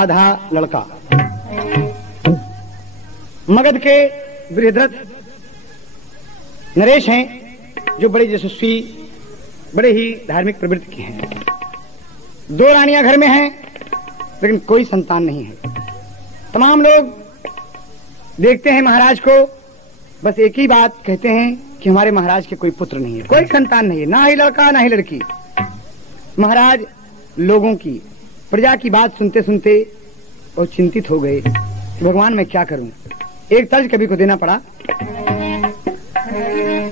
आधा लड़का। मगध के बृहद्रथ नरेश हैं जो बड़े यशस्वी, बड़े ही धार्मिक प्रवृत्ति के हैं। 2 रानियां घर में हैं लेकिन कोई संतान नहीं है। तमाम लोग देखते हैं महाराज को, बस एक ही बात कहते हैं कि हमारे महाराज के कोई पुत्र नहीं है, कोई संतान नहीं है, ना ही लड़का ना ही लड़की। महाराज लोगों की, प्रजा की बात सुनते सुनते और चिंतित हो गए कि भगवान मैं क्या करूं। एक तर्ज कवि को देना पड़ा।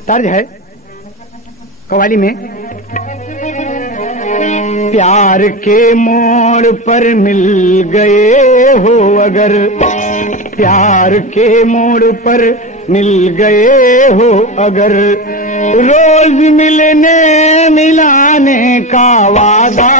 तर्ज है कव्वाली में, प्यार के मोड़ पर मिल गए हो अगर, प्यार के मोड़ पर मिल गए हो अगर, रोज मिलने मिलाने का वादा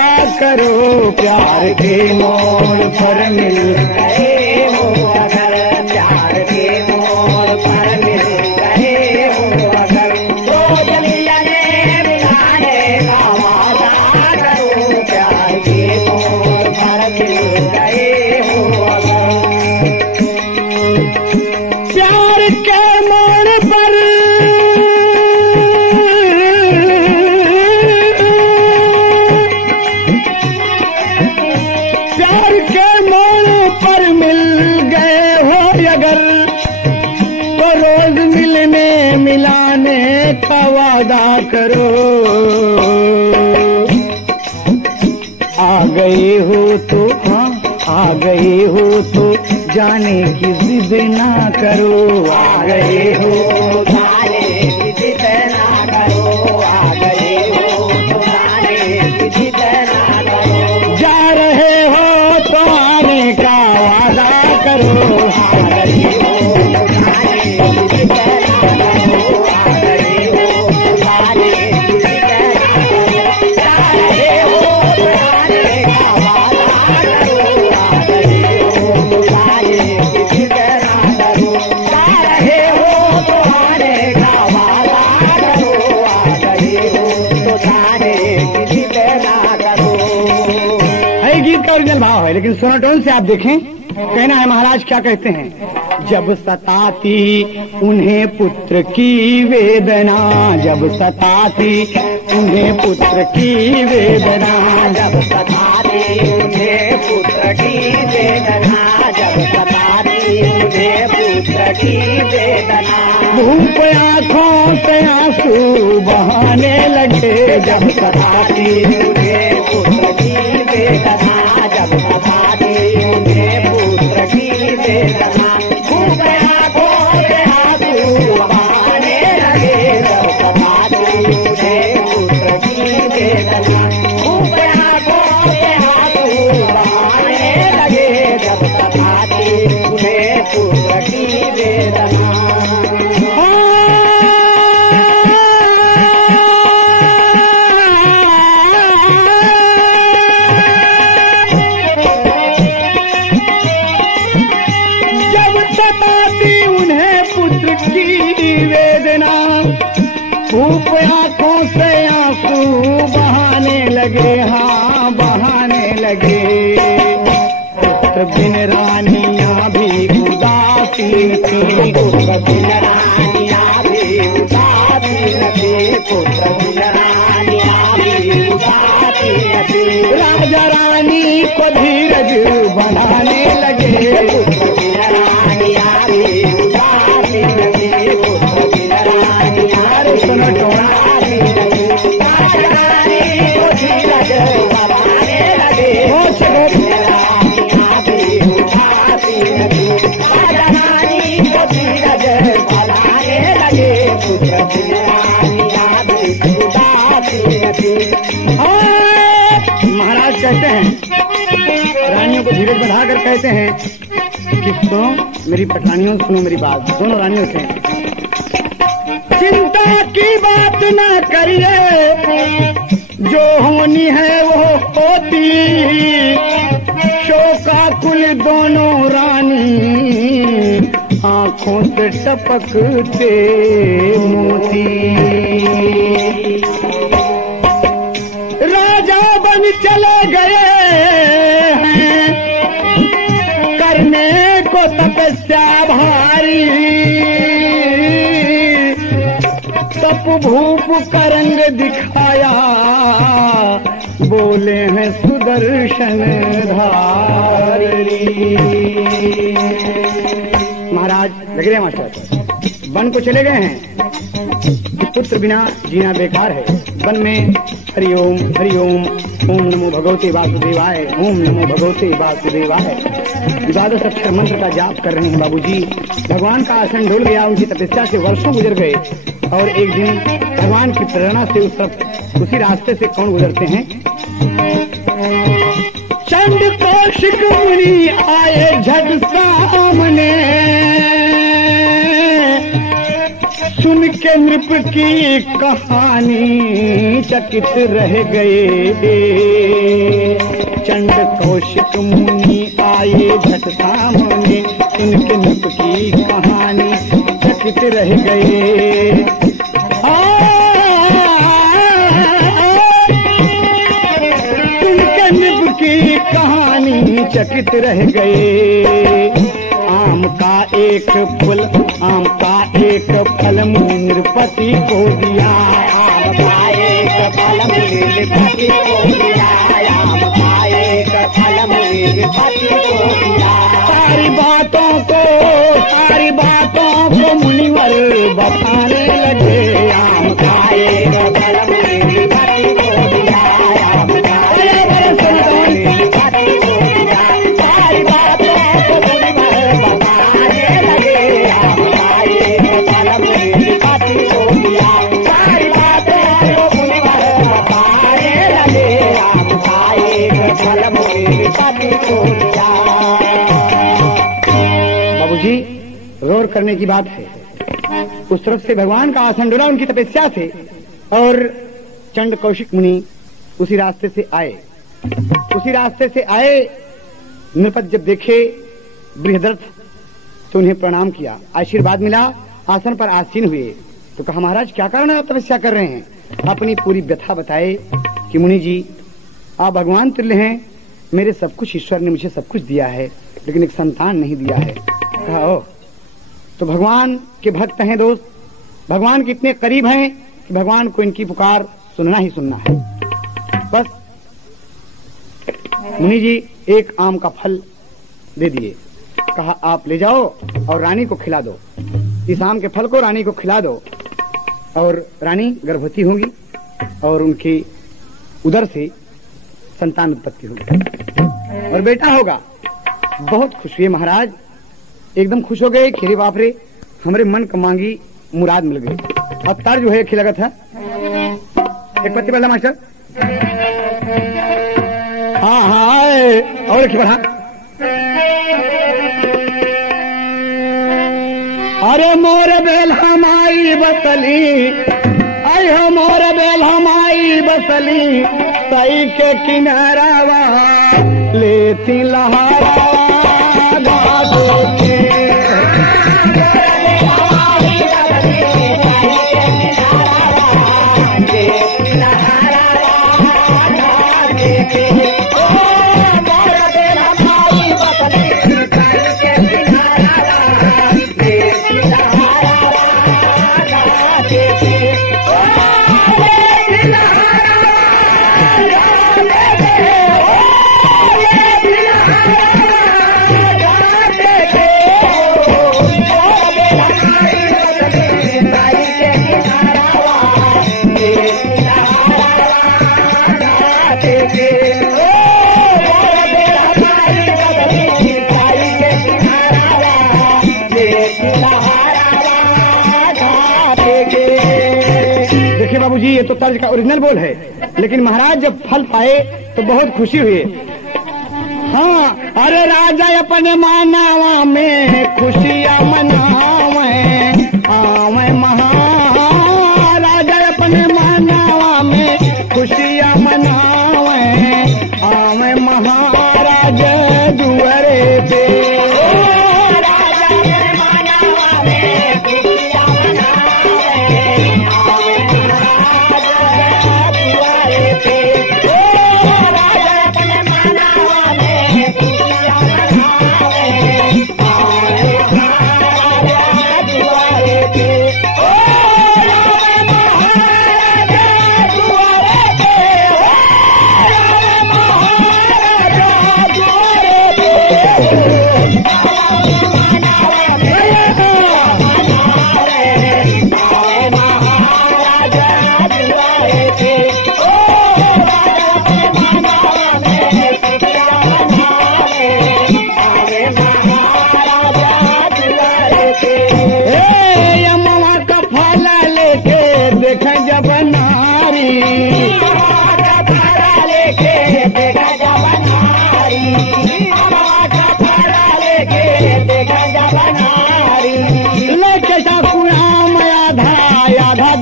करो। प्यार के मोड़ पर मिल गए हो अगर, प्यार के मोड़ पर मिल गए हो अगर, रोज मिलने मिलाने का वादा करो। प्यार के मोड़ पर मिल गए हो अगर, प्यार के मोड़ पर मिलाने का वादा करो। आ गए हो तो आ गए हो तो जाने की जिद ना करो। आ गए हो तो जाने की जिद ना करो। आ गए हो तो जाने की जिद ना करो। जा रहे हो तो आने का वादा करो। आ गए हो तो जाने की जिद ना करो। भाव है लेकिन सोनाटोन से आप देखें, कहना है महाराज क्या कहते हैं, जब सताती उन्हें पुत्र की वेदना, जब सताती उन्हें पुत्र की वेदना, जब सताती उन्हें पुत्र की वेदना, जब सताती उन्हें पुत्र की वेदना, भूप आंखों से आंसू बहाने लगे। जब सताती उन्हें पुत्र की वेदना, जब सताती उन्हें पुत्र की वेदना, भूप आंखों से आंसू बहाने लगे। जब सताती उन्हें पुत्र की वेदना, भूप आंखों से आंसू बहाने लगे। जब सताती उन्हें पुत्र की वेदना। भूप आंखों से आंसू बहाने लगे, हाँ बहाने लगे। पुत्र बिन रानियां भी उदासीन थी, पुत्र बिन रानियां भी उदासीन थी, पुत्र बिन रानियां भी उदासीन थी। राजा रानी को धीरज बनाने लगे, पुत्र बिन रानियां भी उदासीन थी, पुत्र बिन रानियां महाराज कहते हैं, रानियों को धीरज बढ़ाकर कहते हैं कि सुनो मेरी पठानियों, सुनो मेरी बात। दोनों रानियों से चिंता की बात न करिए, जो होनी है वो होती, शोकाकुल दोनों रानी, आंखों से टपकते मोती। राजा बन चले गए हैं, करने को तपस्या भारी, तप भूप का रंग दिखाया, बोले हैं सुदर्शन धारी। महाराज लग रहे मास्टर, वन को चले गए हैं, पुत्र बिना जीना बेकार है। वन में हरिओम हरिओम, ओम नमो भगवते वासुदेवाय, ओम नमो भगवते वासुदेवाय 12 अक्षर मंत्र का जाप कर रहे हैं बाबूजी। भगवान का आसन ढुल गया, उनकी तपस्या से वर्षों गुजर गए और एक दिन भगवान की प्रेरणा से उसी रास्ते से कौन गुजरते हैं? चंड कौशिक मुनि आए झट सामने, सुन के नृप की कहानी चकित रह गए। चंड कौशिक मुनि आए झट सामने, सुन के नृप की कहानी चकित रह गए। सुन के नृप की कहानी चकित रह गए। आम का एक फल, आम का एक फल नृपति को दिया, आम का एक फल नृपति को दिया, आम का एक फल नृपति को दिया। सारी बातों को मुनिवर बताने लगे, आम का एक फल नृपति को दिया, आम का एक फल नृपति को दिया। सारी बातों को मुनिवर बताने लगे, आम का एक फल नृपति को दिया। सारी बातों को मुनिवर बताने लगे, आम का एक फल नृपति को दिया। बाबूजी गौर करने की बात है, उस तरफ से भगवान का आसन डोला उनकी तपस्या से, और चंड कौशिक मुनि उसी रास्ते से आए। उसी रास्ते से आए, नृपत जब देखे बृहदर्थ तो उन्हें प्रणाम किया, आशीर्वाद मिला, आसन पर आसीन हुए। तो कहा महाराज क्या कारण आप तपस्या कर रहे हैं? अपनी पूरी व्यथा बताए कि मुनि जी आप भगवान तुल्य हैं, मेरे सब कुछ ईश्वर ने मुझे सब कुछ दिया है, लेकिन एक संतान नहीं दिया है। कहा ओ, तो भगवान के भक्त हैं दोस्त, भगवान के इतने करीब हैं कि भगवान को इनकी पुकार सुनना ही सुनना है। बस मुनि जी एक आम का फल दे दिए, कहा आप ले जाओ और रानी को खिला दो, इस आम के फल को रानी को खिला दो, और रानी गर्भवती होगी और उनकी उदर से संतान उत्पत्ति होगी और बेटा होगा। बहुत खुश हुए महाराज, एकदम खुश हो गए कि अरे बाप रे, हमारे मन का मांगी मुराद मिल गई। और तार जो है खिलगा था एक पत्ती पहला मास्टर, हाँ हाँ और एक बढ़ा, अरे मोर बेल हमारी बसली, अरे मोर बेल हमारी बसली, सई के किनारा लेती लहारा जी, ये तो तर्ज का ओरिजिनल बोल है, लेकिन महाराज जब फल पाए तो बहुत खुशी हुई। हाँ, अरे राजा अपने मानावा में खुशियां मनावे, आवे महाराज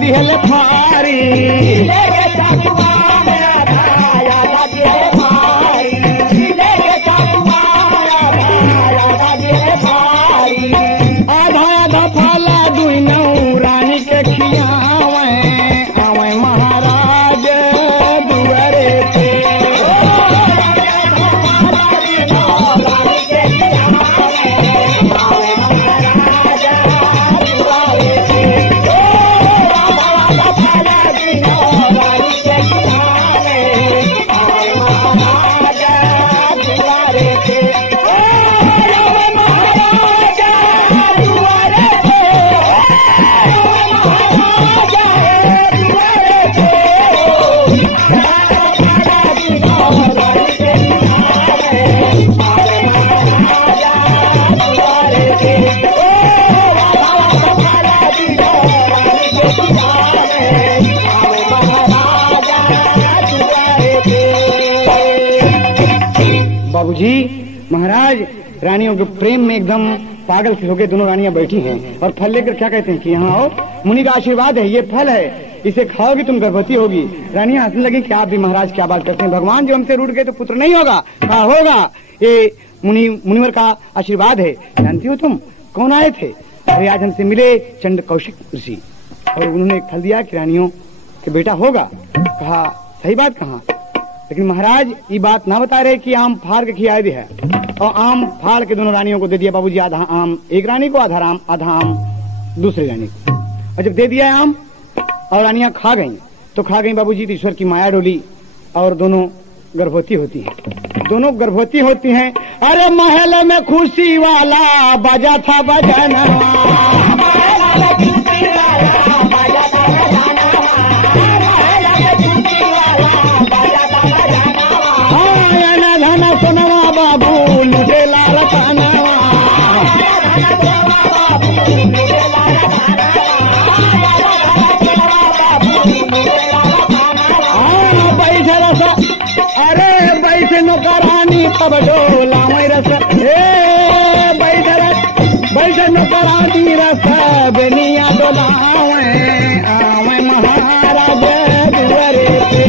दिहल फारी लेके चाकुआ में आधा आधा दिहल फारी लेके चाकुआ में आधा दिहल फारी आधा आधा फाला दुई नौ रानी के खियावे आवे महाराज दुआरे पे बाबूजी महाराज रानियों के प्रेम में एकदम पागल से होकर दोनों रानियां बैठी हैं और फल लेकर क्या कहते हैं कि यहाँ आओ, मुनि का आशीर्वाद है, ये फल है, इसे खाओगी तुम गर्भवती होगी। रानियां हंसने लगी कि आप भी महाराज क्या बात करते हैं, भगवान जो हमसे रूठ गए तो पुत्र नहीं होगा, कहा होगा, ये मुनिवर का आशीर्वाद है। जानती हो तुम कौन आए थे? अरे आज हमसे मिले चंड कौशिक ऋषि और उन्होंने एक फल दिया कि रानियों के बेटा होगा। कहा सही बात कहा, लेकिन महाराज ये बात ना बता रहे कि आम फाड़ के खिया दिया है और आम फाड़ के दोनों रानियों को दे दिया बाबूजी, आधा आम एक रानी को, आधा आम दूसरी रानी को। और जब दे दिया आम और रानियां खा गईं तो खा गईं बाबूजी, तो ईश्वर की माया डोली और दोनों गर्भवती होती हैं, दोनों गर्भवती होती हैं। अरे महल में खुशी वाला बजा था बजाना, सोनवा बाबू लुटे लाल पानवा, बैठे रस, अरे बैठे नौकरानी तब डोला वही रस, बैठे नौकरानी रस बेनिया डोला आवे महाराज दुआरे पे।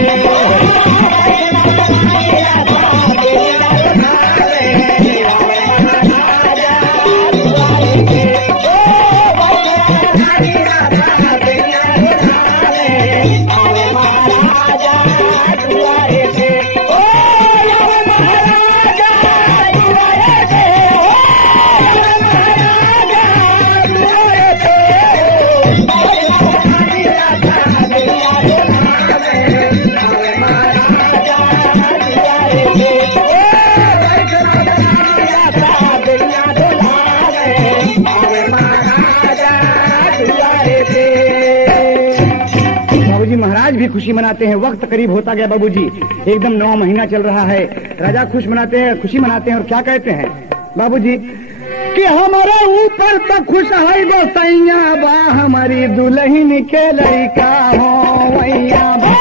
महाराज भी खुशी मनाते हैं। वक्त करीब होता गया बाबूजी, एकदम 9 महीना चल रहा है। राजा खुशी मनाते हैं और क्या कहते हैं बाबूजी कि हमारे ऊपर तो खुश है गो सैया बा, हमारी दुल्हन के लड़का हो वैया बा,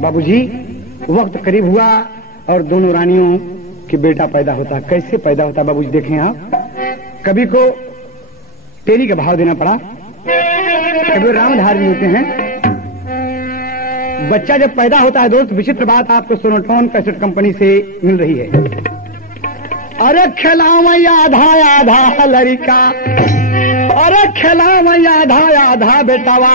बाबूजी वक्त करीब हुआ और दोनों रानियों के बेटा पैदा होता। कैसे पैदा होता बाबूजी देखें आप, कभी को तेरी का भाव देना पड़ा, कभी रामधार भी होते हैं। बच्चा जब पैदा होता है दोस्त, विचित्र बात आपको सोनोटोन कैसेट कंपनी से मिल रही है। अरे खिलावैया आधा आधा लड़का, अरे खिलावैया आधा आधा बेटावा,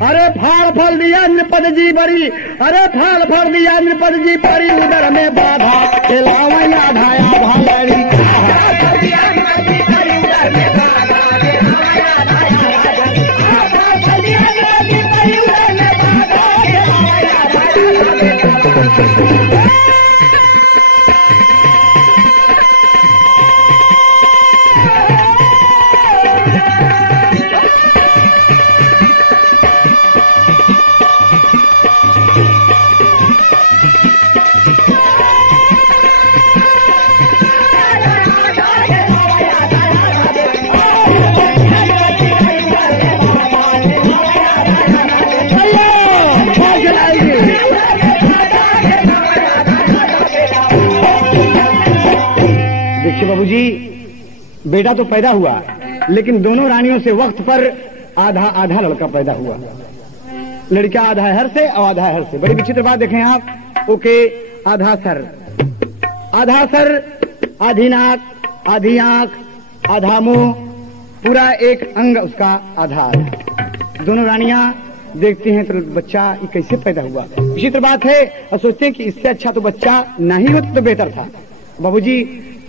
अरे फाल फल दिया नृपद जी बड़ी, अरे फाल फल दिया नृपद जी बड़ी, उधर में बाधा खिलावैया आधा आधा लड़का। बाबूजी बेटा तो पैदा हुआ, लेकिन दोनों रानियों से वक्त पर आधा आधा लड़का पैदा हुआ। लड़का आधा है हर से और आधा है हर से। बड़ी विचित्र बात देखें आप। ओके, आधा सर, आधी नाक, आधी आंख, आधा मुंह, पूरा एक अंग उसका आधा है। दोनों रानियां देखती हैं तो बच्चा ये कैसे पैदा हुआ, विचित्र बात है, और सोचते हैं कि इससे अच्छा तो बच्चा नहीं होता तो बेहतर था। बाबूजी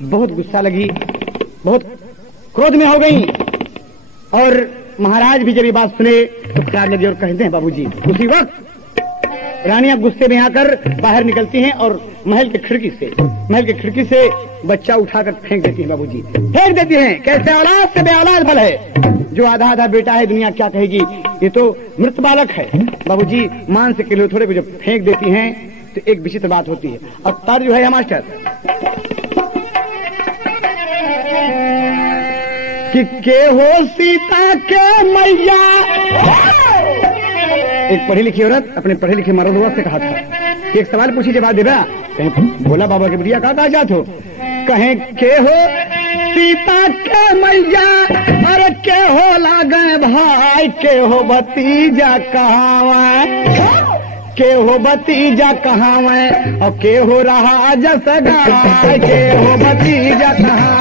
बहुत गुस्सा लगी, बहुत क्रोध में हो गई, और महाराज भी जब ये बात सुने तो खराब लगे और कहते हैं बाबूजी। उसी वक्त रानियां गुस्से में आकर बाहर निकलती हैं और महल के खिड़की से बच्चा उठाकर फेंक देती हैं। बाबूजी फेंक देती हैं। कैसे औलाद से बेऔलाद भल है, जो आधा आधा बेटा है दुनिया क्या कहेगी, ये तो मृत बालक है। बाबूजी मान से किलो थोड़े को जब फेंक देती हैं तो एक विचित्र बात होती है। अब तार जो है मास्टर कि के हो सीता के मैया, एक पढ़ी लिखी औरत अपने पढ़े लिखे मर्द से कहा था कि एक सवाल पूछी जवाब देगा। कहीं बोला बाबा के बिटिया कहा जात हो, कहें के हो सीता के मैया, अरे के हो लागे भाई, के हो भतीजा कहावा, के हो भतीजा कहावा, और के हो रहा जसगा, के हो भतीजा कहावा।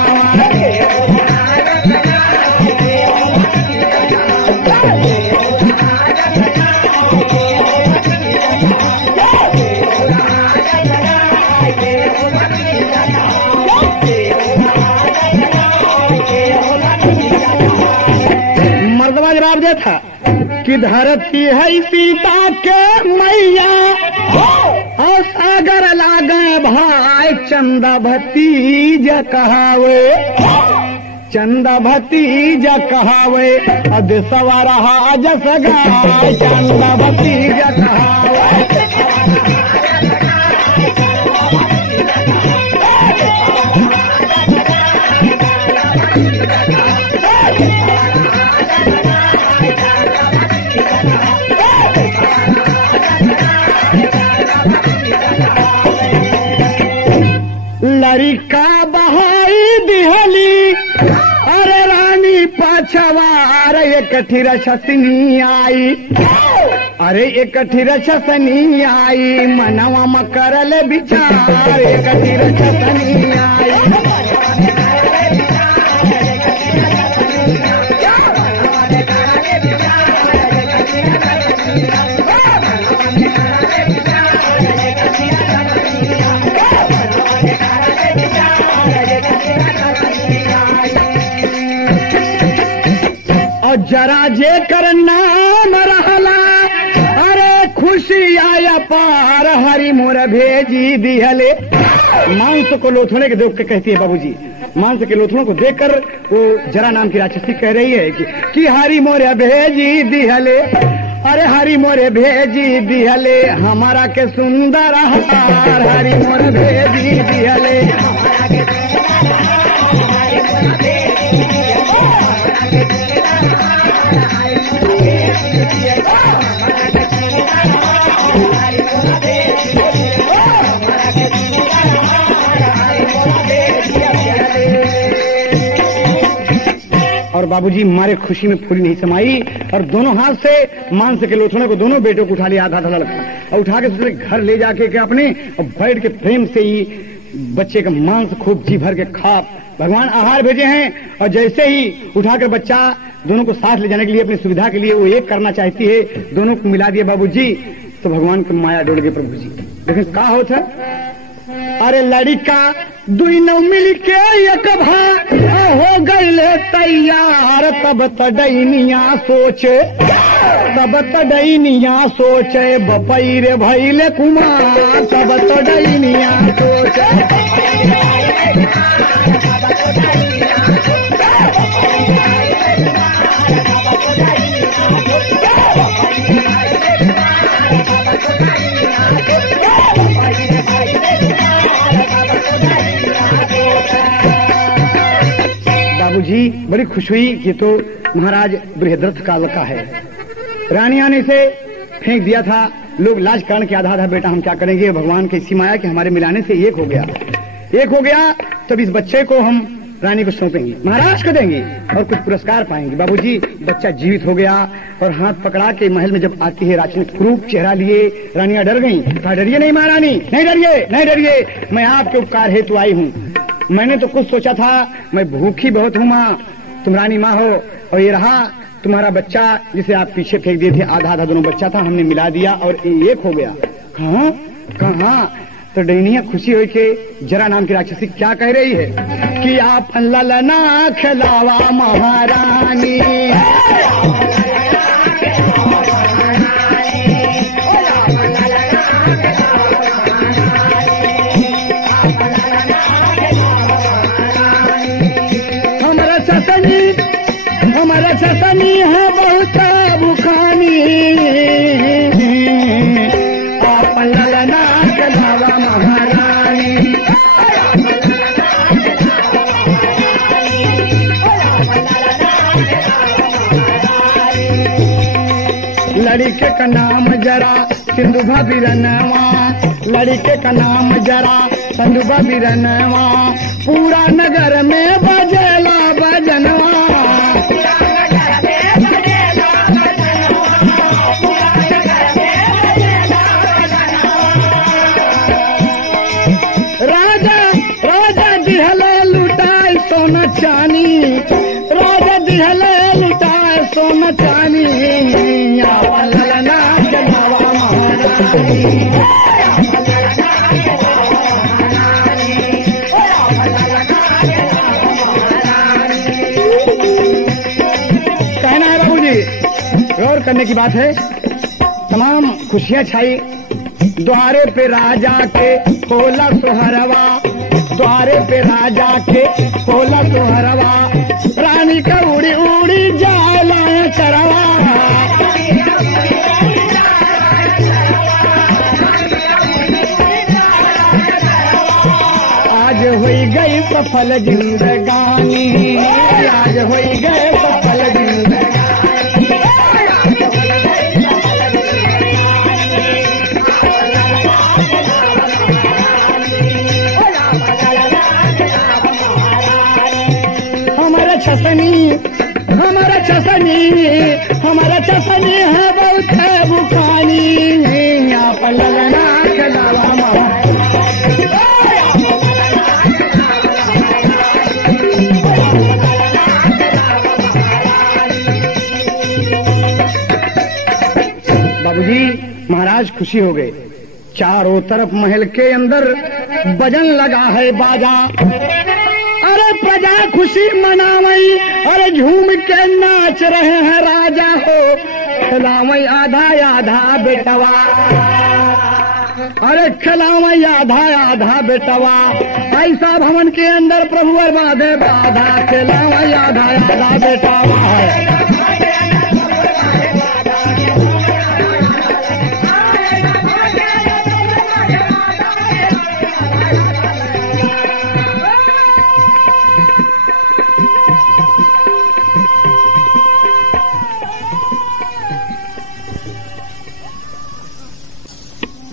मर्दवा जवाब दे था कि धरती है सीता के मैया, और सागर लागे भाई, चंदा भतीजा कहावे, चंदा भतीजा कहावे, अद सवारा जसगा, चंदा भतीजा कहावे। लड़का बहाई दिहली, अरे रानी पाछवार, एक ठिरछसनी आई, अरे एक ठिरछसनी आई, मनवा मकरल विचार, एक ठिरछसनी आई। और जरा जे कर नाम रहला, अरे खुशी आया पार, हरि मोर भेजी दिहले। मांस को लोथड़े के देख के कहती है बाबूजी, मांस के लोथड़ों को देखकर वो जरा नाम की राक्षसी कह रही है कि हरि मोर भेजी दिहले, अरे हरि मोर भेजी दिहले, हमारा के सुंदर हार, हरि मोर भेजी दिहले। और बाबूजी मारे खुशी में फूली नहीं समाई, और दोनों हाथ से मांस के लोथड़े को दोनों बेटों को उठा लिया, आधा आधा लड़का, और उठा के सोचे घर ले जाके के अपने, और बैठ के प्रेम से ही बच्चे का मांस खूब जी भर के खा। भगवान आहार भेजे हैं, और जैसे ही उठाकर बच्चा दोनों को साथ ले जाने के लिए अपनी सुविधा के लिए वो एक करना चाहती है, दोनों को मिला दिया बाबूजी, तो भगवान की माया डोल गई प्रभु जी। लेकिन का होता, अरे लड़का दुई नौ मिल के एक हो गए तैयार, तब तडैनिया सोचे, तब तडैनिया सोचे, बपैरे भैले कुमार, तब तडैनिया सोचे। बाबूजी बड़ी खुश हुई कि तो महाराज बृहद्रथ काल का है। रानिया ने इसे फेंक दिया था, लोग लाज कारण के आधा आधा बेटा हम क्या करेंगे, भगवान की इसी माया कि हमारे मिलाने से एक हो गया। एक हो गया, तब इस बच्चे को हम रानी को सौंपेंगे, महाराज को देंगे और कुछ पुरस्कार पाएंगे। बाबूजी बच्चा जीवित हो गया और हाथ पकड़ा के महल में जब आती है रानी क्रूप चेहरा लिए, रानियां डर गई। कहा डरिए नहीं महारानी, नहीं डरिए, नहीं डरिए, मैं आपके उपकार हेतु आई हूँ। मैंने तो कुछ सोचा था, मैं भूखी बहुत हूँ माँ, तुम रानी माँ हो, और ये रहा तुम्हारा बच्चा जिसे आप पीछे फेंक दिए थे, आधा आधा दोनों बच्चा था, हमने मिला दिया और एक हो गया। कहाँ कहाँ? तो डैनिया खुशी हो के जरा नाम की राक्षसी क्या कह रही है कि आप ललना खिलावा महारानी, हमारा ससनी है बहुत बुखानी, आप ललना खिलावा महारानी। लड़के का नाम जरा सिंधुभा बिरनवा, लड़के का नाम जरा सिंधुभा बिरनवा, पूरा नगर में बजेला बजनवा। सोना चानी, राजा दिहले लुटाए सोना चानी, ललना खिलावा महारानी। कहना है बाबू जी, गौर करने की बात है। तमाम खुशियां छाई, द्वारे पे राजा के खोला सोहरवा, द्वारे पे राजा के खोला सोहरवा, रानी का उड़ी उड़ी जाला चरवा। आज हुई गई सफल जिंदगानी, आज हुई गई सफल जिंदगानी। हमारा चसनी है बहुत है बुखानी, आप ललना खिलावा महारानी। बाबूजी महाराज खुशी हो गए। चारों तरफ महल के अंदर बजन लगा है बाजा, अरे प्रजा खुशी मनावई, अरे झूम के नाच रहे हैं राजा हो, खिलावई आधा आधा बेटवा, अरे खिलावई आधा आधा बेटवा। ऐसा भवन के अंदर प्रभु बाधे बाधा, खिलावई आधा आधा बेटवा।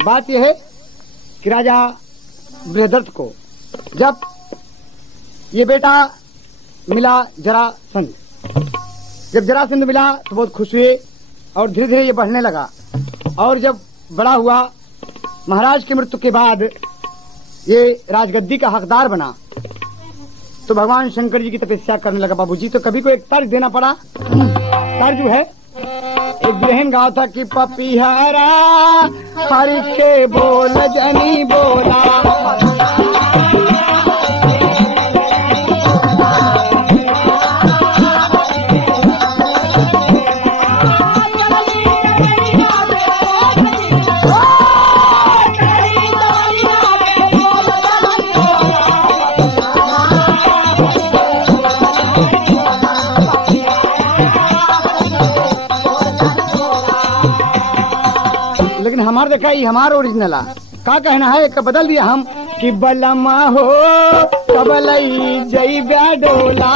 बात यह है कि राजा बृहदर्थ को जब ये बेटा मिला जरासंध, जब जरासंध मिला तो बहुत खुश हुए और धीरे धीरे ये बढ़ने लगा। और जब बड़ा हुआ, महाराज की मृत्यु के बाद ये राजगद्दी का हकदार बना, तो भगवान शंकर जी की तपस्या करने लगा। बाबूजी तो कभी को एक तर्ज देना पड़ा। तर्ज जो है एक बिरहन गाँव था कि पपीहरा हरि के बोल जनी बोला, हमार देखा ही हमारा ओरिजिनल का कहना है कि बदल दिया हम कि बलमा हो कबलई जई ब्याडोला,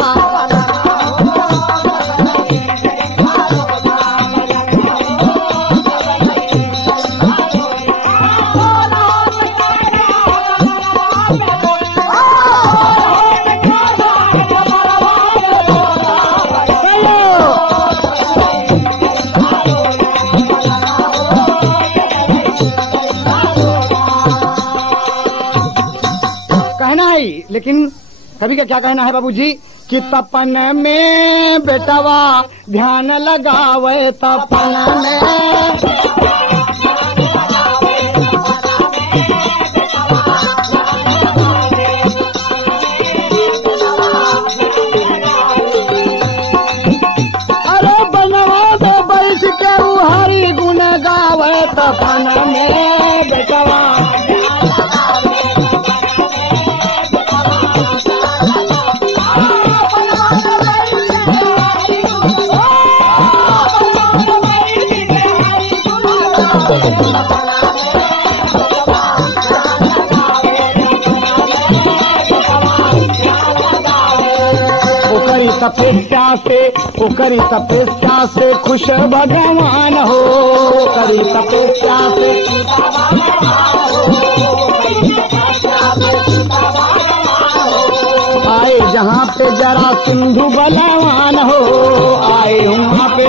आई, लेकिन कवि का क्या कहना है बाबूजी कि तपन में बेटवा ध्यान लगावे, तपन में तपन में बेटवा ओकरी तपस्या से खुश भगवान हो, ओकरी तपस्या से आए जहाँ पे जरा सिंधु बलवान हो, आए वहाँ पे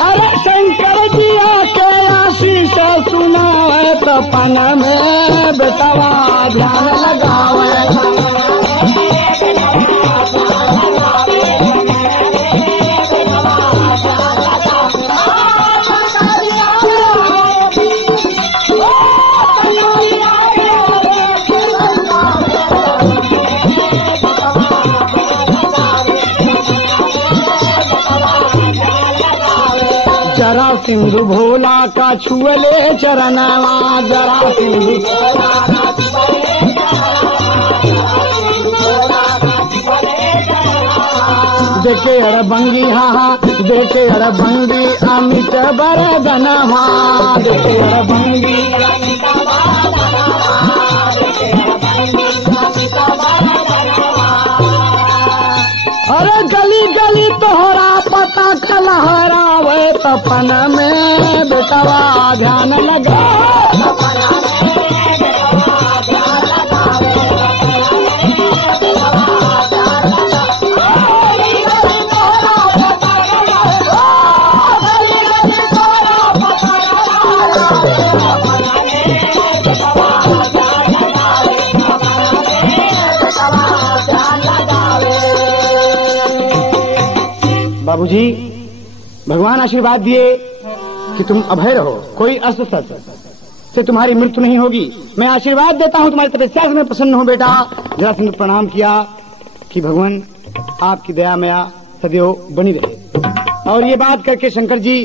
अरे शंकर जी आके आशीष सुनावे, तपन में बेटवा ध्यान लगावे। जरा सिंधु भोला का छुअले चरणवा, जरा सिंधु देखे अड़बंगी, हाँ देखे अड़बंगी अमित बरदनवा, देखे अड़बंगी अरे गली गली तोहरा पता खलहरावे, तपन में बेटवा ध्यान लगा। बाबूजी भगवान आशीर्वाद दिए कि तुम अभय रहो, कोई अस्त्र से तुम्हारी मृत्यु नहीं होगी। मैं आशीर्वाद देता हूँ, तुम्हारी तपस्या से मैं प्रसन्न हूँ बेटा। जरासंध प्रणाम किया कि भगवान आपकी दया मया सदैव बनी रहे। और ये बात करके शंकर जी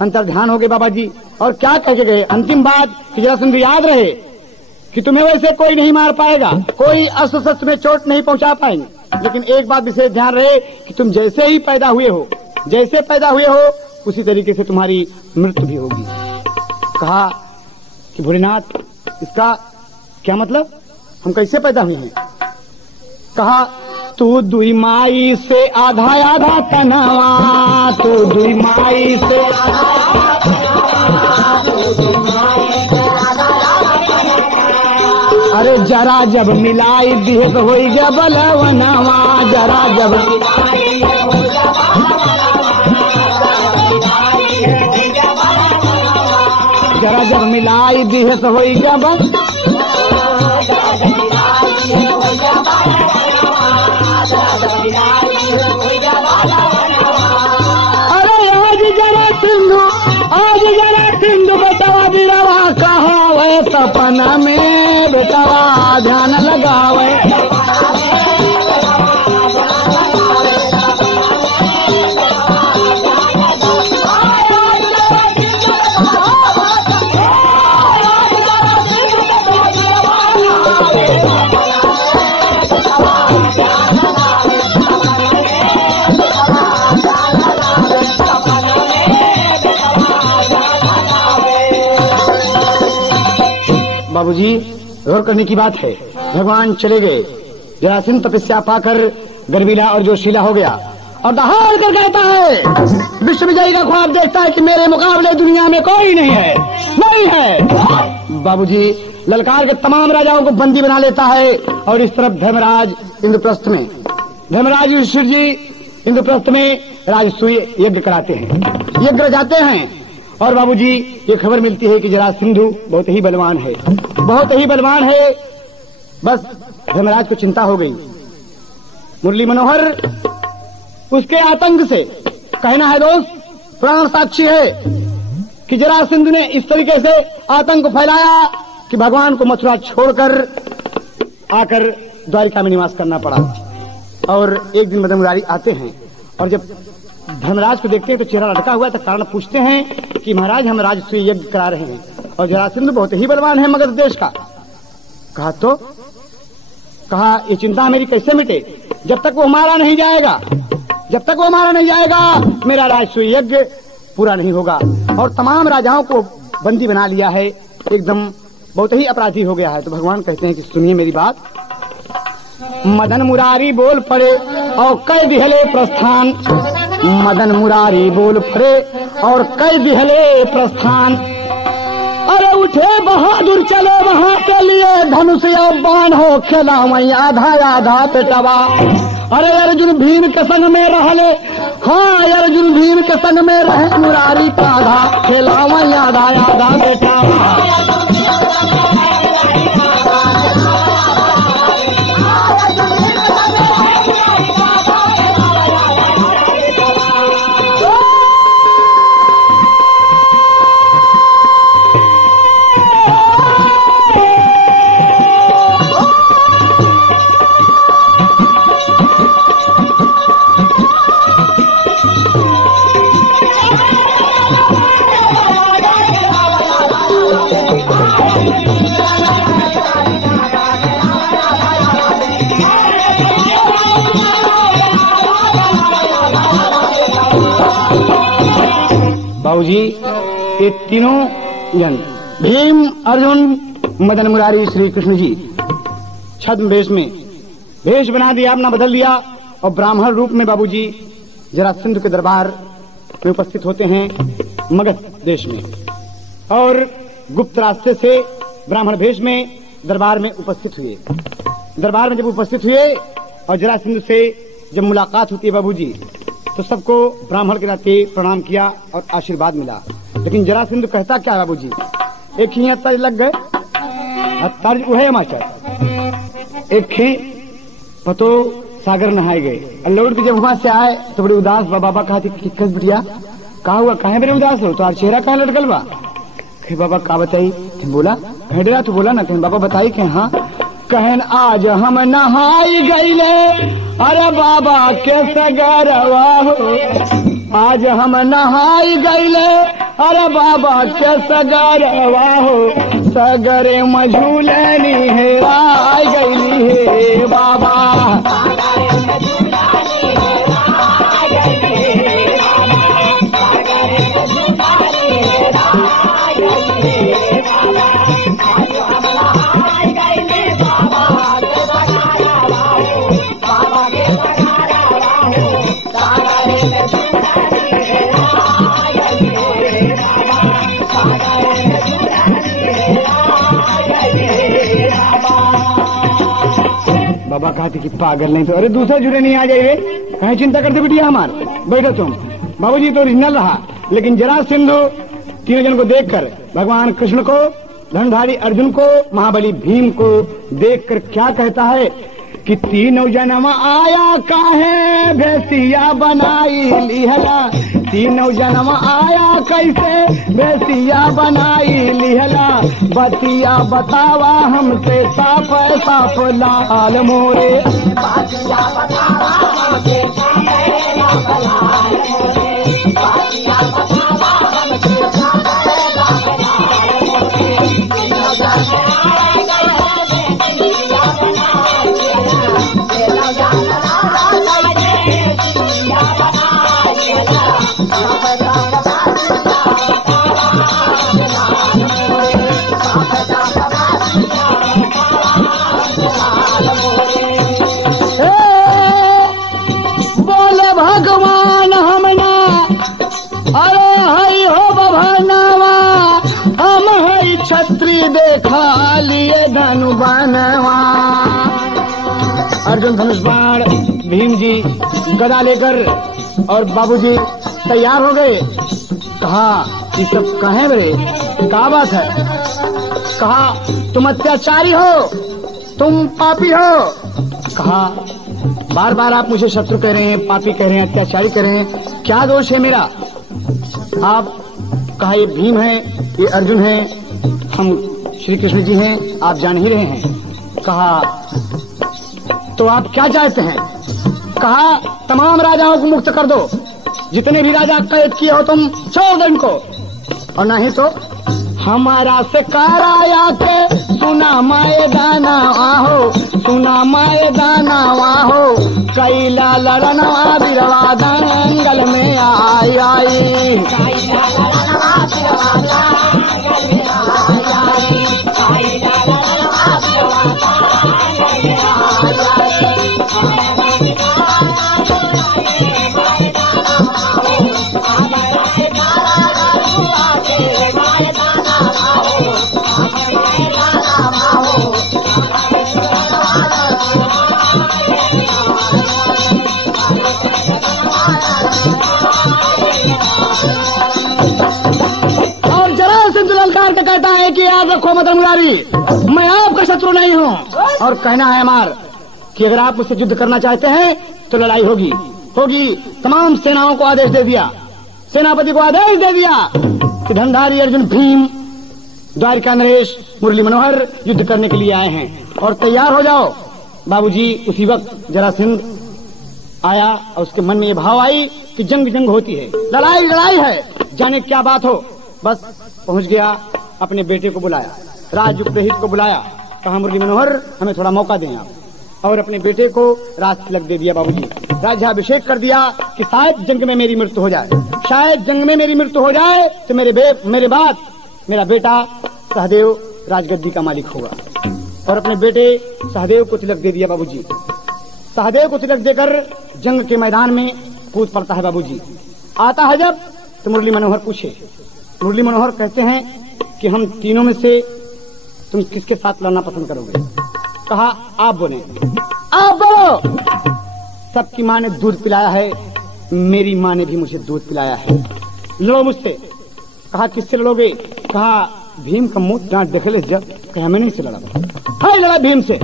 अंतर्ध्यान हो गए बाबा जी। और क्या करके गए, अंतिम बात कि जरासंध याद रहे कि तुम्हें वैसे कोई नहीं मार पाएगा, कोई अस्त्र शस्त्र में चोट नहीं पहुंचा पाएंगे, लेकिन एक बात विशेष ध्यान रहे कि तुम जैसे ही पैदा हुए हो, जैसे पैदा हुए हो उसी तरीके से तुम्हारी मृत्यु भी होगी। कहा कि भोलेनाथ इसका क्या मतलब, हम कैसे पैदा हुए हैं? कहा तू दुई माई से आधा आधा तनवा, तू दुई माई से अरे जरा जब मिलाई दिहे तो होई गया बलवनवा, जरा जब जरा जब मिलाई दिहे तो होई गया बल। अरे आज जरा सिंधु बेटवा बिरवा कहावे, तपन में बेटवा ध्यान लगावे। बाबूजी गौर करने की बात है, भगवान चले गए, जरासंध तपस्या पाकर गर्वीला और जोशीला हो गया और दहाड़ कर कहता है, विश्व विजयी का ख्वाब देखता है कि मेरे मुकाबले दुनिया में कोई नहीं है, नहीं है। बाबूजी ललकार के तमाम राजाओं को बंदी बना लेता है और इस तरफ धर्मराज इंद्रप्रस्थ में, धर्मराज युधिष्ठिर जी इंद्रप्रस्थ में राजसूय यज्ञ कराते हैं, यज्ञ जाते हैं और बाबूजी ये खबर मिलती है कि जरासंधु बहुत ही बलवान है, बहुत ही बलवान है। बस धर्मराज को चिंता हो गई। मुरली मनोहर उसके आतंक से कहना है दोस्त, प्राण साक्षी है कि जरासंधु ने इस तरीके से आतंक फैलाया कि भगवान को मथुरा छोड़कर आकर द्वारिका में निवास करना पड़ा। और एक दिन मदन मुरारी आते हैं और जब धर्मराज को देखते हैं तो चेहरा लटका हुआ है, तो कारण पूछते हैं कि महाराज हम राजसूय यज्ञ करा रहे हैं और जरासंधु बहुत ही बलवान है मगध देश का। कहा ये चिंता मेरी कैसे मिटे, जब तक वो हमारा नहीं जाएगा, जब तक वो हमारा नहीं जाएगा मेरा राजसूय यज्ञ पूरा नहीं होगा। और तमाम राजाओं को बंदी बना लिया है, एकदम बहुत ही अपराधी हो गया है। तो भगवान कहते हैं कि सुनिए मेरी बात। मदन मुरारी बोल पड़े और कई दिहले प्रस्थान, मदन मुरारी बोल पड़े और कई दिहले प्रस्थान। अरे उठे बहादुर चले वहां के लिए, धनुष या बाण हो खेला वहीं आधा आधा पेटवा। अरे अर्जुन भीम के संग में रहले, हाँ अर्जुन भीम के संग में रहे, मुरारी का आधा खेला वहीं आधा आधा पेटवा। बाबूजी ये तीनों जन भीम, अर्जुन, मदन मुरारी, श्री कृष्ण जी छद्म वेश में वेश बना दिया, अपना बदल दिया और ब्राह्मण रूप में बाबूजी जरासंधु के दरबार में उपस्थित होते हैं मगध देश में। और गुप्त रास्ते से ब्राह्मण वेश में दरबार में उपस्थित हुए। दरबार में जब उपस्थित हुए और जरासंधु से जब मुलाकात होती है बाबूजी तो सबको ब्राह्मण के नाते प्रणाम किया और आशीर्वाद मिला। लेकिन जरासंधु कहता क्या बाबूजी, एक ही तर्ज लग गए, तर्ज उहे मास्टर एक ही पतो सागर नहाए गए। लौट के जब वहां से आए तो बड़े उदास बाबा कहा थी कि कस बिटिया कहा हुआ, कहे बड़े उदास हो, तो चेहरा कहाँ लटकल बा? बाबा का बताई? बोला कहे डरा तो बोला ना, कहें बाबा बताई के हाँ कहन आज हम नहाई गईले, अरे बाबा के सगरवा हो, आज हम नहाई गईले, अरे बाबा के सगरवा हो, सगरे मझूलनी हेराई गईली हे बाबा। बाबा कहते कि पागल नहीं तो, अरे दूसरा जुड़े नहीं आ जाइए, कहीं चिंता करते बिटिया हमार, बैठो तुम। बाबूजी तो ओरिजिनल रहा, लेकिन जरासंधु तीनों जन को देखकर, भगवान कृष्ण को, धनुधारी अर्जुन को, महाबली भीम को देखकर क्या कहता है कि तीनों जन्म आया काहे भैंसिया बनाई लिहला, तीनों जन्म आया कैसे भैंसिया बनाई लिहला, बतिया बतावा हमसे साफ साफ लाल मोरे, बतिया बतावा हमसे साफ लाल मोरे, बतिया बतावा हमसे साफ लाल मोरे, तीनों जन्म बोले भगवान हमना, अरे हई हो बभनवा, हम हई छत्री देखा लिए धनु बनवा। अर्जुन धनुष बाण, भीम जी गदा लेकर और बाबूजी तैयार हो गए। कहा ये सब कहे बरे, क्या बात है? कहा तुम अत्याचारी हो, तुम पापी हो। कहा बार बार आप मुझे शत्रु कह रहे हैं, पापी कह रहे हैं, अत्याचारी कह रहे हैं, क्या दोष है मेरा? आप कहा ये भीम है, ये अर्जुन है, हम श्री कृष्ण जी हैं, आप जान ही रहे हैं। कहा तो आप क्या चाहते हैं? कहा तमाम राजाओं को मुक्त कर दो, जितने भी राजा कैद किए हो तुम छोड़ दो इनको, और नहीं तो हमारा से कराया के सुना माए दाना आहो, सुना माए दाना आहो, कैला लड़नवा बिरवा दंगल में आई आई। कहता है कि याद रखो मदन मुरारी, मैं आपका शत्रु नहीं हूँ, और कहना है हमार कि अगर आप मुझसे युद्ध करना चाहते हैं तो लड़ाई होगी होगी। तमाम सेनाओं को आदेश दे दिया, सेनापति को आदेश दे दिया कि धनधारी अर्जुन, भीम, द्वारिका नरेश, मुरली मनोहर युद्ध करने के लिए आए हैं और तैयार हो जाओ। बाबूजी उसी वक्त जरासंध आया और उसके मन में ये भाव आई कि जंग जंग होती है, लड़ाई लड़ाई है, जाने क्या बात हो। बस पहुंच गया, अपने बेटे को बुलाया, राजउपरहित को बुलाया, कहा मुरली मनोहर हमें थोड़ा मौका दें आप, और अपने बेटे को राज तिलक दे दिया। बाबूजी राज्याभिषेक कर दिया कि शायद जंग में मेरी मृत्यु हो जाए, शायद जंग में मेरी मृत्यु हो जाए तो मेरे बाद मेरा बेटा सहदेव राजगद्दी का मालिक होगा। और अपने बेटे सहदेव को तिलक दे दिया बाबूजी। सहदेव को तिलक देकर जंग के मैदान में कूद पड़ता है बाबूजी। आता है जब तो मुरली मनोहर पूछे, मुरली मनोहर कहते हैं कि हम तीनों में से तुम किसके साथ लड़ना पसंद करोगे? कहा आप बोले, आप बोलो। सबकी माँ ने दूध पिलाया है, मेरी माँ ने भी मुझे दूध पिलाया है, लड़ो मुझसे। कहा किससे लड़ोगे? कहा भीम का मुंह डांट देख ले जब, कहा मैं नहीं से लड़ा, है लड़ा भीम से।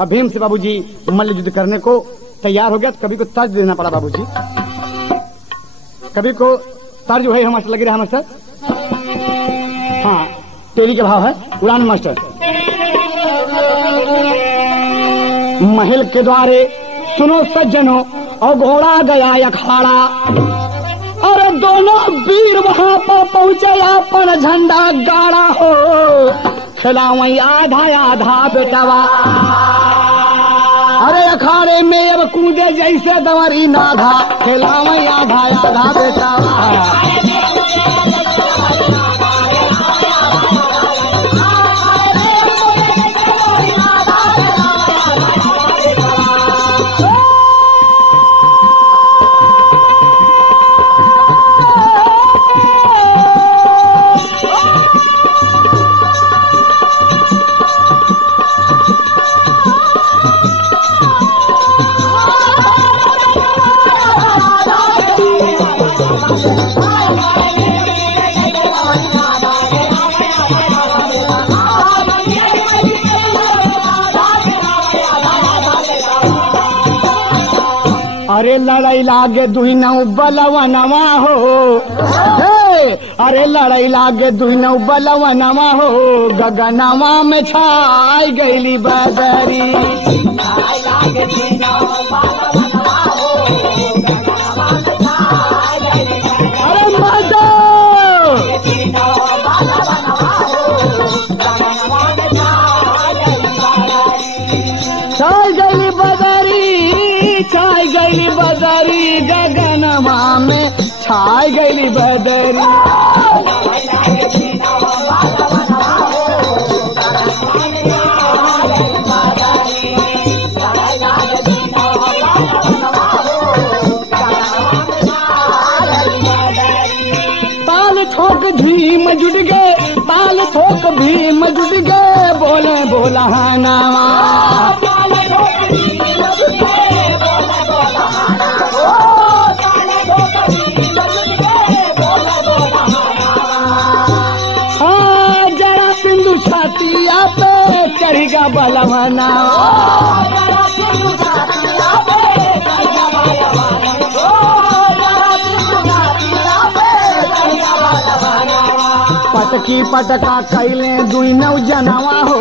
अब भीम से बाबूजी मल्ल युद्ध करने को तैयार हो गया तो कभी को तर्ज देना पड़ा बाबूजी, कभी को तर्ज है हमारे लग रहा है हमारे सर। हाँ तेरी के भाव है उड़ान मास्टर। महल के द्वारे सुनो सज्जनों और घोड़ा गया अखाड़ा, और दोनों वीर वहां पर पहुंचे अपन झंडा गाड़ा हो, खिलावई आधा आधा बेटवा, अरे अखाड़े में अब कूदे जैसे दंवरी नाधा, खिलावई आधा आधा बेटवा। अरे लड़ाई लागे दुहिनौ बलवनवा हो, अरे लड़ाई लागे दुहिनौ बलवनवा हो, गगनवा में छाई गईली बदरी। अरे मजा छाई गईली बदरी, छाई गईली बदरी, गगनमा में छाई गईली बदरी। ताल ठोक भीम जुट गए, ताल ठोक भीम जुट गए, बोले बोला नावा। का बलवना पटकी पटका कैले दुई नौ जनवा हो।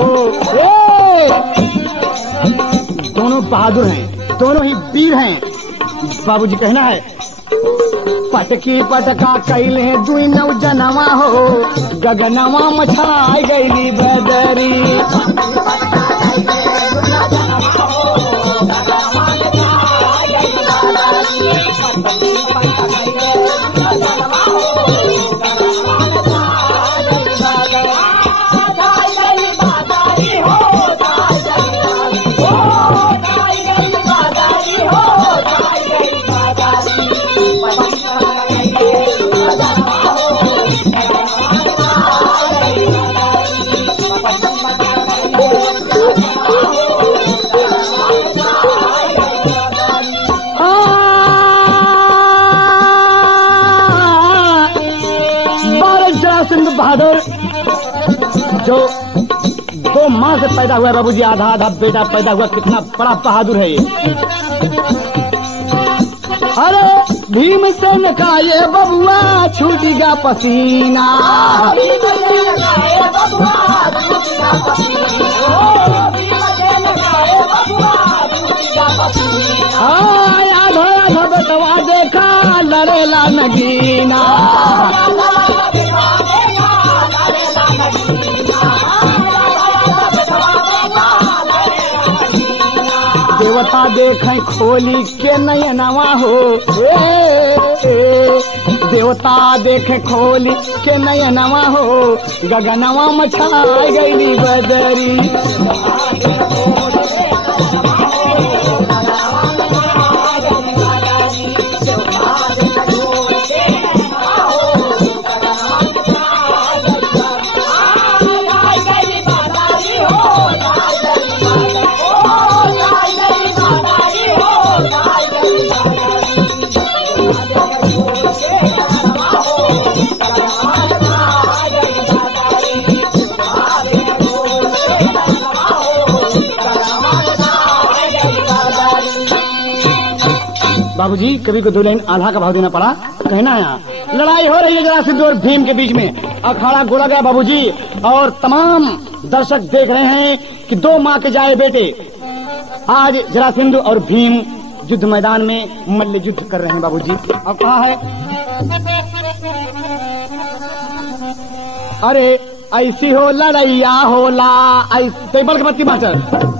दोनों बहादुर हैं, दोनों ही वीर हैं। बाबूजी कहना है पटकी पटका कैले दुई नौ जनवा हो, गगनवा मछाई गईली बदरी। बहादुर जो दो माँ से पैदा हुआ बाबूजी, आधा आधा बेटा पैदा हुआ, कितना बड़ा बहादुर है ये। अरे भीमसेन का ये बबुआ छूटेगा पसीना, आधा आधा बेटवा देखा लड़ेला नगीना। देवता देखें खोली के नयनवा हो, देवता देखे खोली के नयनवा हो, गगनवा मछाई गईली बदरी। बाबूजी कभी को दो लाइन आल्हा का भाव देना पड़ा। कहना है लड़ाई हो रही है जरासंध और भीम के बीच में, अखाड़ा गोला गया बाबूजी, और तमाम दर्शक देख रहे हैं कि दो माँ के जाए बेटे आज जरासंध और भीम युद्ध मैदान में मल्ल युद्ध कर रहे हैं बाबूजी। अब कहा है अरे ऐसी हो लड़ैया होला, टेबल के बत्ती मास्टर।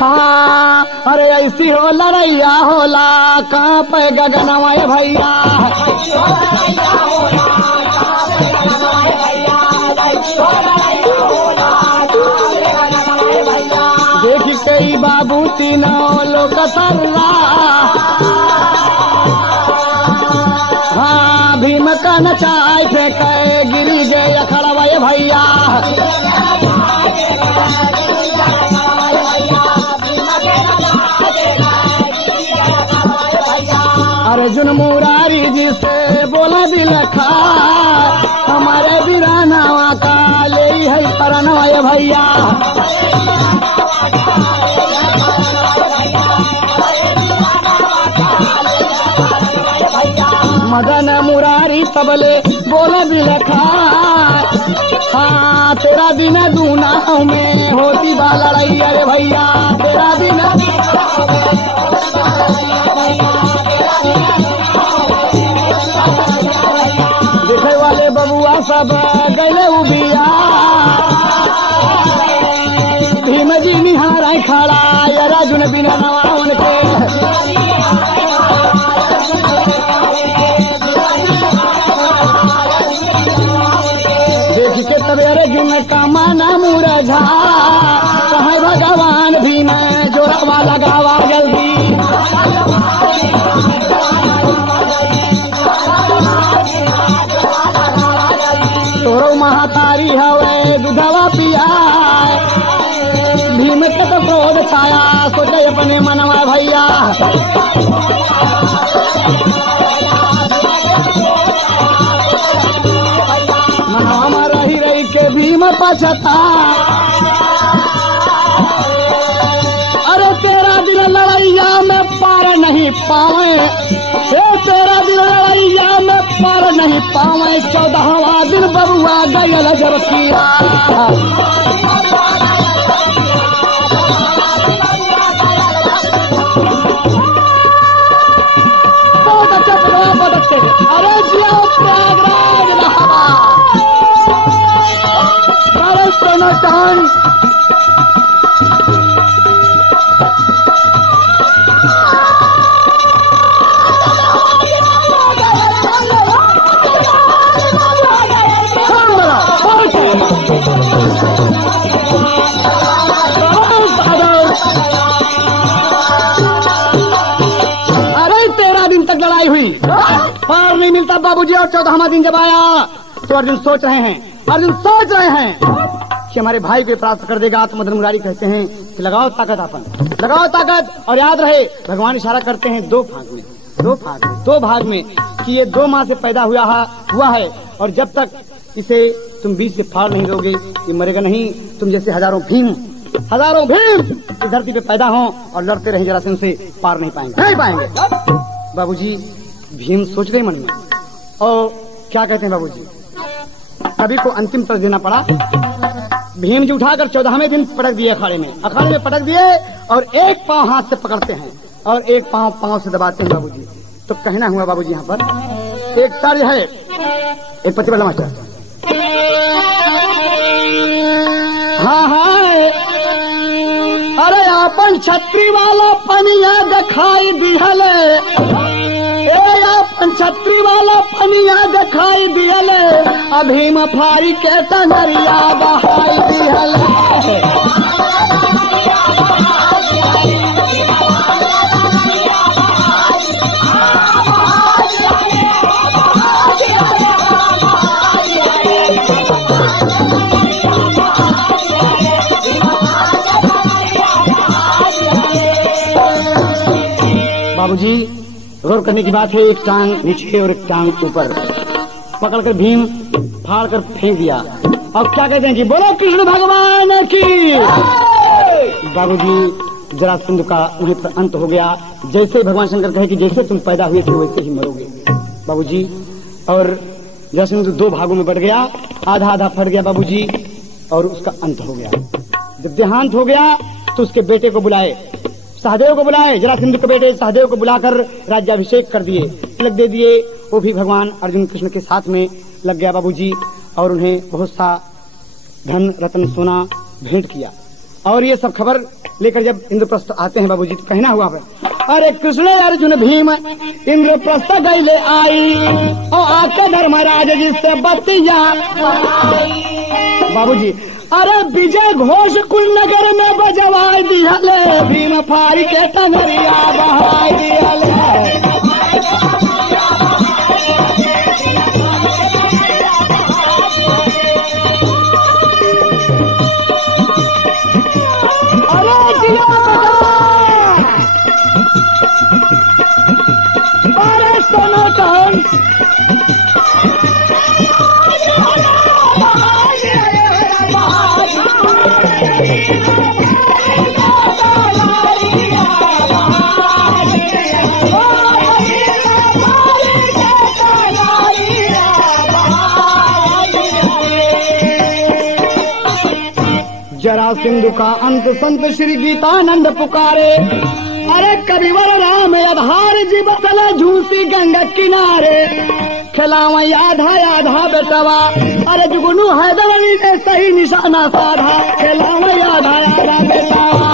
हाँ अरे ऐसी हो लड़ैया होला, कहाँ पे गगनवा भैया। देखी कई बाबू तीनों लोग सर्रा, हाँ भीम का नचाई फेंक गिरी गए अखड़वा भैया। अर्जुन मुरारी जी से बोला दिल खा, हमारे वीरानवा का ले है परनवा भैया। मदन मुरारी तबले बोला दिल खा, हाँ तेरा दिन दूना में होती बा लड़ाई अरे भैया, तेरा दिन देखे वाले बबुआ सब गले उबिया, भीम जी निहारा खड़ा अर्जुन बिना नवा उनके। देख के तब अर्जुन का माना मुरझा, कहे भगवान भीम जोरवा लगावा जल्दी। तोरो महातारी हवे दूधवा पिया, भीम के तो क्रोध छाया सोचे अपने मनवा भैया। सोचता, अरे तेरा दिल लड़ैया में पार नहीं पावे, तेरा दिल लड़ैया में पार नहीं पावे। 14वां दिन बबुआ गयल जब कीरा, बहुत अच्छे। अरे जिया प्रयागराज इलाहाबाद, अरे सोना चांद लड़ाई हुई, पार नहीं मिलता बाबूजी। और 14वां दिन जब आया तो अर्जुन सोच रहे हैं कि हमारे भाई को प्राप्त कर देगा। तो मदन मुरारी कहते हैं कि लगाओ ताकत, अपन लगाओ ताकत। और याद रहे भगवान इशारा करते हैं दो भाग में कि ये 2 माह से पैदा हुआ है और जब तक इसे तुम बीच से फाड़ नहीं दोगे ये मरेगा नहीं। तुम जैसे हजारों भीम इस धरती पे पैदा हो और लड़ते रहे, जरा से उनसे पार नहीं पाएंगे। बाबूजी भीम सोच रहे मन में, और क्या कहते हैं बाबूजी, सभी को अंतिम पर देना पड़ा। भीम जी उठाकर 14वें दिन पटक दिए अखाड़े में पटक दिए और एक पांव हाथ से पकड़ते हैं और एक पांव से दबाते हैं बाबूजी। तो कहना हुआ बाबूजी यहाँ पर एक तर्ज है, एक प्रतिबल मास्टर, हाँ अरे आपन छत्री वाला पनिया दिखाई दिहले, अपन छत्री वाला पनिया दिखाई दिहले, अभी मफारी के टंगरिया बहाई दिहले। बाबूजी गौर करने की बात है, एक टांग नीचे और एक टांग ऊपर पकड़कर भीम फाड़कर फेंक दिया। अब क्या कहते हैं कि बोलो कृष्ण भगवान की। बाबूजी जरासंध का उन्हें पर अंत हो गया। जैसे भगवान शंकर कहे कि जैसे तुम पैदा हुए थे वैसे ही मरोगे बाबूजी। और जरासंध 2 भागों में बढ़ गया, आधा फट गया बाबूजी और उसका अंत हो गया। जब देहांत हो गया तो उसके बेटे को बुलाए, सहदेव को बुलाए, जरासंध के बेटे सहदेव को बुलाकर राज्याभिषेक कर दिए, तिलक दे दिए। वो भी भगवान अर्जुन कृष्ण के साथ में लग गया बाबूजी और उन्हें बहुत सा धन रत्न सोना भेंट किया। और ये सब खबर लेकर जब इंद्रप्रस्थ आते हैं बाबूजी तो कहना हुआ है, अरे कृष्ण अर्जुन भीम इंद्रप्रस्थ गईले आई और आके धर्मराज जी से बतिया बाबूजी। अरे विजय घोष कुल नगर में बजवाई दिहले, भीम फारी के टंगरिया बहाई दिहले। अरे जिला अरे सोनो टन जरासंध का अंत संत श्री गीतानंद पुकारे। अरे कविवर राम आधार जी बतले झूसी गंगा किनारे, खिलावा आधा बेटवा। अरे जुगनू हैदर अली ने सही निशाना साधा, खिलावा आधा बेटवा।